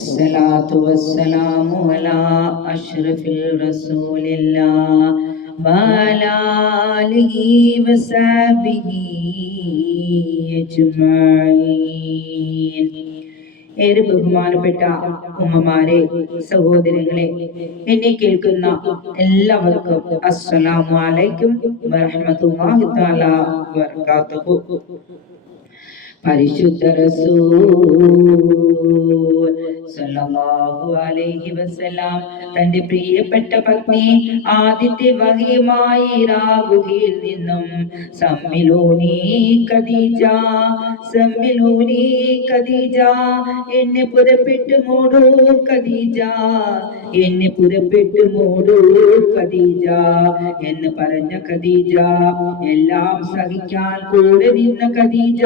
الصلاة والسلام على أشرف الرسول الله وعلى آله وصحبه أجمعين ഏറെ ബഹുമാനപ്പെട്ട ഉമ്മമാരെ സഹോദരങ്ങളെ എന്നെ കേൾക്കുന്ന എല്ലാവർക്കും അസ്സലാമു അലൈക്കും വറഹ്മത്തുള്ളാഹി തആല വബറകാതുഹു പരിശുദ്ധ റസൂൽ സല്ലല്ലാഹു അലൈഹി വസല്ലം. തന്റെ പ്രിയപ്പെട്ട പത്നി ആദ്യത്തെ വകയുമായി രാഗുകയിൽ നിന്നും സമ്മിലൂനി ഖദീജ സമ്മിലൂനി ഖദീജ എന്നെ പുതപ്പെട്ടു മൂടൂ ഖദീജ. എന്നെ പുറപ്പെട്ടു മൂടൂ ഖദീജ. എന്ന് പറഞ്ഞ ഖദീജ എല്ലാം സഹിക്കാൻ കൂടെ നിന്ന ഖദീജ.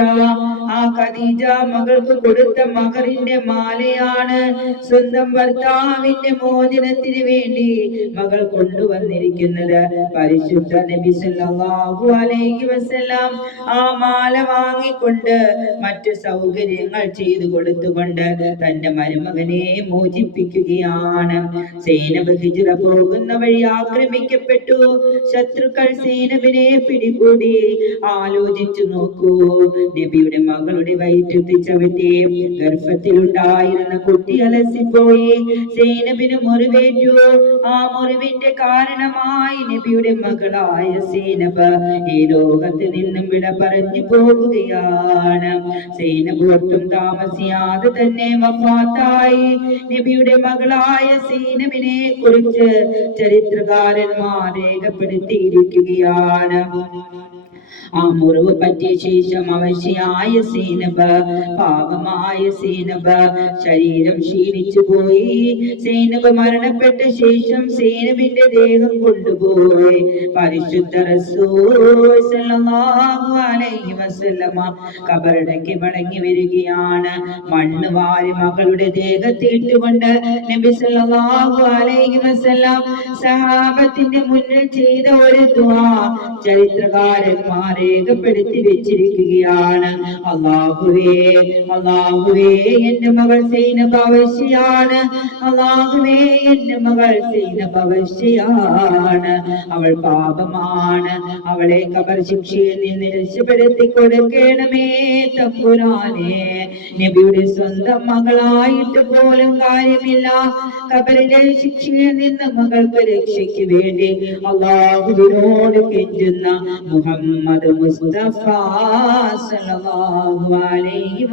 ആ ഖദീജ മകൾക്ക് കൊടുത്ത മകരിന്റെ മാലയാണ് സ്വന്തം ഭർത്താവിന്റെ മോചനത്തിന് വേണ്ടി മകൾ കൊണ്ടുവന്നിരിക്കുന്നത്. പരിശുദ്ധ നബി സല്ലല്ലാഹു അലൈഹി വസല്ലം ആ മാല വാങ്ങിക്കൊണ്ട് മറ്റ് സൗകര്യങ്ങൾ ചെയ്തു കൊടുത്തുകൊണ്ട് തന്റെ മരുമകനെ മോചിപ്പിക്കുകയാണ്. സൈനബ് ഹിജ്റ പോകുന്ന വഴി ആക്രമിക്കപ്പെട്ടു. ശത്രുക്കൾ സൈനബിനെ പിടികൂടി. ആലോചിച്ചു നോക്കൂ. നബിയുടെ മകളുടെ വയറ്റത്തിൽ ചവിട്ടി. ഗർഭത്തിലുണ്ടായിരുന്ന കുട്ടി അലസിപ്പോയി. സൈനബിന് മുറിവേറ്റു. ആ മുറിവിന്റെ കാരണമായി നബിയുടെ മകളായ സൈനബ് ഈ ലോകത്ത് നിന്നും വിട പറഞ്ഞു പോകുകയാണ്. സൈനബ് ഒട്ടും താമസിയാതെ തന്നെ വഫാത്തായി. നബിയുടെ മകളായ സൈനബിനെ കുറിച്ച് ചരിത്രകാരന്മാർ രേഖപ്പെടുത്തിയിരിക്കുകയാണ്. ആ മുറിവ് പറ്റിയ ശേഷം അവശയായ സീനബ് പാപമായ സീനബ് ശരീരം ക്ഷീണിച്ചു പോയി. സൈനബ് മരണപ്പെട്ട ശേഷം സൈനബിന്റെ ദേഹം കൊണ്ടുപോയി. പരിശുദ്ധ റസൂൽ വസല്ലമ മടങ്ങി വരികയാണ്. മണ്ണ് വാരി മകളുടെ ദേഹത്തിട്ടുകൊണ്ട് നബി സല്ലല്ലാഹു അലൈഹി വസല്ലം സഹാബത്തിന്റെ മുന്നിൽ ചെയ്ത ഒരു ചരിത്രകാരന്മാർ രേഖപ്പെടുത്തി വെച്ചിരിക്കുകയാണ്. അള്ളാഹുവേ അള്ളാഹുവേ എന്റെ മകൾ സൈന പവശ്യാണ് അള്ളാഹുവേ എന്റെ മകൾ സൈന പവശ്യാണ് അവൾ പാപമാണ്. അവളെ കബർ ശിക്ഷയിൽ നിന്ന് രക്ഷപ്പെടുത്തി കൊടുക്കണമേ തപ്പുരാനെ നബിയുടെ സ്വന്തം മകളായിട്ട് പോലും കാര്യമില്ല. കബറിലെ ശിക്ഷയിൽ നിന്ന് മകൾക്ക് രക്ഷയ്ക്ക് വേണ്ടി അള്ളാഹുവിനോട് കെഞ്ചുന്ന മുഹമ്മദ് മുസ്തഫ സല്ലല്ലാഹു അലൈഹി